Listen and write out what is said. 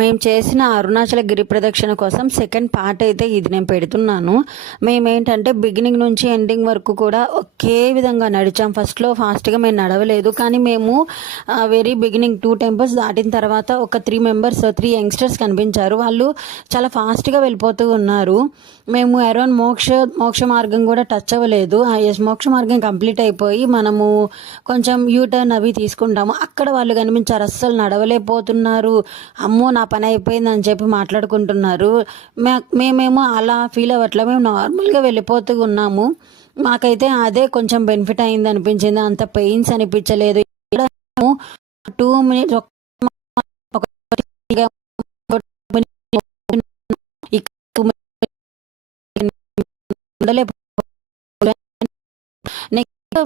మేము చేసిన అరుణాచల గిరి ప్రదక్షిణ కోసం సెకండ్ పార్ట్ అయితే ఇది నేను పెడుతున్నాను. మేమేంటంటే బిగినింగ్ నుంచి ఎండింగ్ వరకు కూడా ఒకే విధంగా నడిచాం. ఫస్ట్లో ఫాస్ట్గా మేము నడవలేదు, కానీ మేము వెరీ బిగినింగ్ 2 టెంపుల్స్ దాటిన తర్వాత ఒక 3 యంగ్స్టర్స్ కనిపించారు. వాళ్ళు చాలా ఫాస్ట్గా వెళ్ళిపోతూ ఉన్నారు. మేము అరౌండ్ మోక్ష మార్గం కూడా టచ్ అవ్వలేదు. మోక్ష మార్గం కంప్లీట్ అయిపోయి మనము కొంచెం యూటర్న్ అవి తీసుకుంటాము. అక్కడ వాళ్ళు కనిపించారు, అస్సలు నడవలేకపోతున్నారు. అమ్మో నా పని అయిపోయిందని చెప్పి మాట్లాడుకుంటున్నారు. మేమేమో అలా ఫీల్ అవ్వట్లే, మేము నార్మల్గా వెళ్ళిపోతూ ఉన్నాము. మాకైతే అదే కొంచెం బెనిఫిట్ అయింది అనిపించింది, అంత పెయిన్స్ అనిపించలేదు. 2 మినిట్స్ నెక్స్ట్